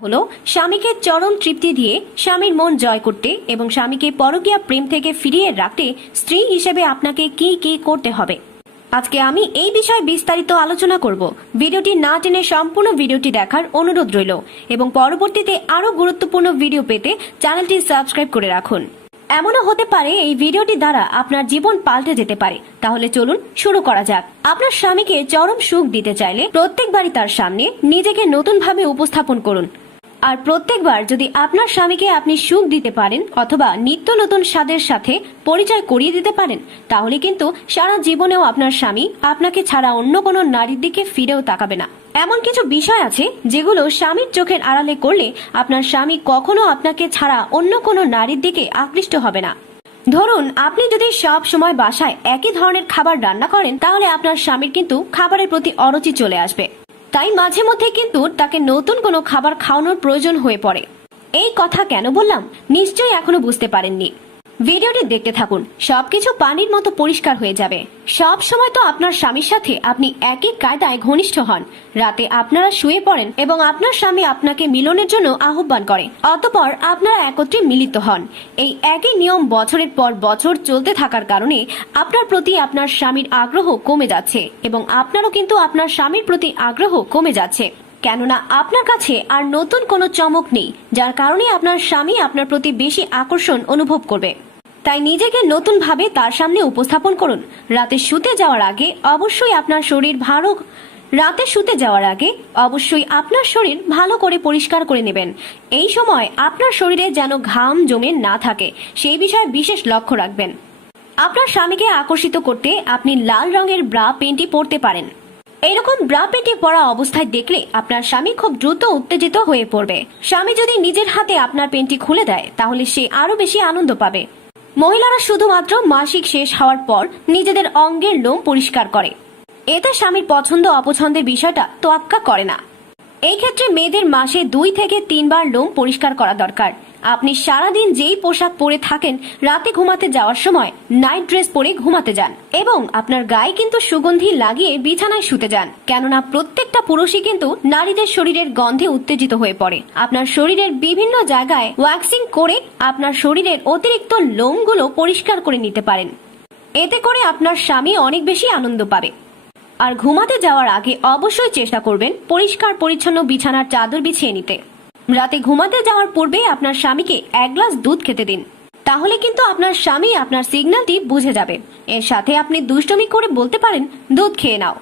হলো, স্বামীকে চরম তৃপ্তি দিয়ে স্বামীর মন জয় করতে এবং স্বামীকে পরকীয়া প্রেম থেকে ফিরিয়ে রাখতে স্ত্রী হিসেবে আপনাকে কি কি করতে হবে? আজকে আমি এই বিষয়ে বিস্তারিত আলোচনা করব। ভিডিওটি না টেনে সম্পূর্ণ ভিডিওটি দেখার অনুরোধ রইল এবং পরবর্তীতে আরও গুরুত্বপূর্ণ ভিডিও পেতে চ্যানেলটি সাবস্ক্রাইব করে রাখুন। এমনও হতে পারে এই ভিডিওটি দ্বারা আপনার জীবন পাল্টে যেতে পারে। তাহলে চলুন শুরু করা যাক। আপনার স্বামীকে চরম সুখ দিতে চাইলে প্রত্যেকবারই তার সামনে নিজেকে নতুনভাবে উপস্থাপন করুন। আর প্রত্যেকবার যদি আপনার স্বামীকে আপনি সুখ দিতে পারেন অথবা নিত্য নতুন স্বাদের সাথে পরিচয় করিয়ে দিতে পারেন, তাহলে কিন্তু সারা জীবনেও আপনার স্বামী আপনাকে ছাড়া অন্য কোনো নারীর দিকে ফিরেও তাকাবে না। এমন কিছু বিষয় আছে যেগুলো স্বামীর চোখের আড়ালে করলে আপনার স্বামী কখনো আপনাকে ছাড়া অন্য কোনো নারীর দিকে আকৃষ্ট হবে না। ধরুন, আপনি যদি সব সময় বাসায় একই ধরনের খাবার রান্না করেন, তাহলে আপনার স্বামীর কিন্তু খাবারের প্রতি অরুচি চলে আসবে। তাই মাঝে মধ্যে কিন্তু তাকে নতুন কোনো খাবার খাওয়ানোর প্রয়োজন হয়ে পড়ে। এই কথা কেন বললাম? নিশ্চয়ই এখনও বুঝতে পারেননি। ভিডিওটি দেখতে থাকুন। সবকিছু পানির মতো পরিষ্কার হয়ে যাবে। সব সময় তো আপনার স্বামীর সাথে আপনি একই কায়দায় ঘনিষ্ঠ হন। রাতে আপনারা শুয়ে পড়েন এবং আপনার স্বামী আপনাকে মিলনের জন্য আহ্বান করে। অতপর আপনারা একত্রে মিলিত হন। এই একই নিয়ম বছরের পর বছর চলতে থাকার কারণে আপনার প্রতি আপনার স্বামীর আগ্রহ কমে যাচ্ছে এবং আপনারও কিন্তু আপনার স্বামীর প্রতি আগ্রহ কমে যাচ্ছে। কেননা আপনার কাছে আর নতুন কোনো চমক নেই, যার কারণে আপনার স্বামী আপনার প্রতি বেশি আকর্ষণ অনুভব করবে। তাই নিজেকে নতুন ভাবে তার সামনে উপস্থাপন করুন। রাতে শুতে যাওয়ার আগে অবশ্যই আপনার শরীর ভালো, রাতে শুতে যাওয়ার আগে অবশ্যই আপনার শরীর ভালো করে পরিষ্কার করে নেবেন। এই সময় আপনার শরীরে যেন ঘাম জমে না থাকে, সেই বিষয়ে বিশেষ লক্ষ্য রাখবেন। আপনার স্বামীকে আকর্ষিত করতে আপনি লাল রঙের ব্রা পেন্টি পরতে পারেন। এরকম ব্রা পেন্টি পরা অবস্থায় দেখলে আপনার স্বামী খুব দ্রুত উত্তেজিত হয়ে পড়বে। স্বামী যদি নিজের হাতে আপনার পেন্টি খুলে দেয়, তাহলে সে আরও বেশি আনন্দ পাবে। মহিলারা শুধুমাত্র মাসিক শেষ হওয়ার পর নিজেদের অঙ্গের লোম পরিষ্কার করে। এতে স্বামীর পছন্দ অপছন্দের বিষয়টা তোয়াক্কা করে না। এই ক্ষেত্রে মেয়েদের মাসে দুই থেকে তিনবার লোম পরিষ্কার করা দরকার। আপনি সারাদিন যেই পোশাক পরে থাকেন, রাতে ঘুমাতে যাওয়ার সময় নাইট ড্রেস পরে ঘুমাতে যান এবং আপনার গায়ে কিন্তু সুগন্ধি লাগিয়ে বিছানায় শুতে যান। কেননা প্রত্যেকটা পুরুষই কিন্তু নারীদের শরীরের গন্ধে উত্তেজিত হয়ে পড়ে। আপনার শরীরের বিভিন্ন জায়গায় ওয়াক্সিং করে আপনার শরীরের অতিরিক্ত লোমগুলো পরিষ্কার করে নিতে পারেন। এতে করে আপনার স্বামী অনেক বেশি আনন্দ পাবে। আর ঘুমাতে যাওয়ার আগে অবশ্যই চেষ্টা করবেন পরিষ্কার পরিচ্ছন্ন বিছানার চাদর বিছিয়ে নিতে। রাতে ঘুমাতে যাওয়ার পূর্বে আপনার স্বামীকে এক গ্লাস দুধ খেতে দিন। তাহলে কিন্তু আপনার স্বামী আপনার সিগন্যালটি বুঝে যাবে। এর সাথে আপনি দুষ্টমি করে বলতে পারেন, দুধ খেয়ে নাও।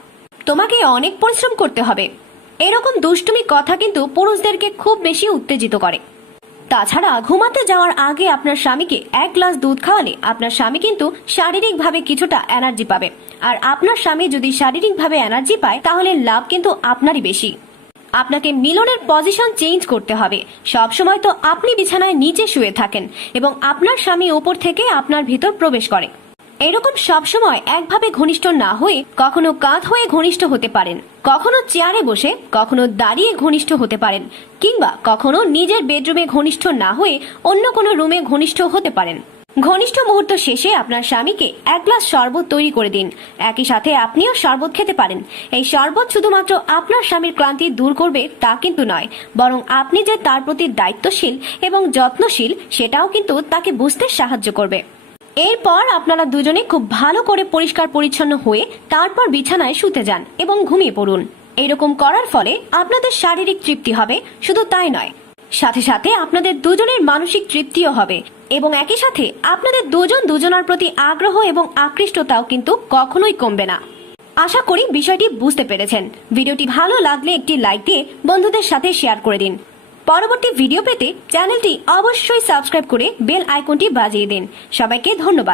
তোমাকে অনেক পরিশ্রম করতে হবে। এরকম দুষ্টুমি কথা কিন্তু পুরুষদেরকে খুব বেশি উত্তেজিত করে। তাছাড়া ঘুমাতে যাওয়ার আগে আপনার স্বামীকে এক গ্লাস দুধ খাওয়ালে আপনার স্বামী কিন্তু শারীরিকভাবে কিছুটা এনার্জি পাবে। আর আপনার স্বামী যদি শারীরিকভাবে এনার্জি পায়, তাহলে লাভ কিন্তু আপনারই বেশি। আপনাকে মিলনের পজিশন চেঞ্জ করতে হবে। সব সময় তো আপনি বিছানায় নিচে শুয়ে থাকেন এবং আপনার স্বামী ওপর থেকে আপনার ভিতর প্রবেশ করে। এরকম সবসময় একভাবে ঘনিষ্ঠ না হয়ে কখনো কাঁধ হয়ে ঘনিষ্ঠ হতে পারেন, কখনো চেয়ারে বসে, কখনো দাঁড়িয়ে ঘনিষ্ঠ হতে পারেন, কিংবা কখনো নিজের বেডরুমে ঘনিষ্ঠ না হয়ে অন্য কোনো রুমে ঘনিষ্ঠ হতে পারেন। ঘনিষ্ঠ মুহূর্ত শেষে আপনার স্বামীকে এক গ্লাস শরবত তৈরি করে দিন। একই সাথে আপনিও শরবত খেতে পারেন। এই শরবত শুধুমাত্র আপনার স্বামীর ক্লান্তি দূর করবে তা কিন্তু নয়, বরং আপনি যে তার প্রতি দায়িত্বশীল এবং যত্নশীল সেটাও কিন্তু তাকে বুঝতে সাহায্য করবে। এরপর আপনারা দুজনে খুব ভালো করে পরিষ্কার পরিচ্ছন্ন হয়ে তারপর বিছানায় শুতে যান এবং ঘুমিয়ে পড়ুন। এরকম করার ফলে আপনাদের শারীরিক তৃপ্তি হবে, শুধু তাই নয় সাথে সাথে আপনাদের দুজনের মানসিক তৃপ্তিও হবে এবং একই সাথে আপনাদের দুজন দুজনার প্রতি আগ্রহ এবং আকৃষ্টতাও কিন্তু কখনোই কমবে না। আশা করি বিষয়টি বুঝতে পেরেছেন। ভিডিওটি ভালো লাগলে একটি লাইক দিয়ে বন্ধুদের সাথে শেয়ার করে দিন। পরবর্তী ভিডিও পেতে চ্যানেলটি অবশ্যই সাবস্ক্রাইব করে বেল আইকনটি বাজিয়ে দিন। সবাইকে ধন্যবাদ।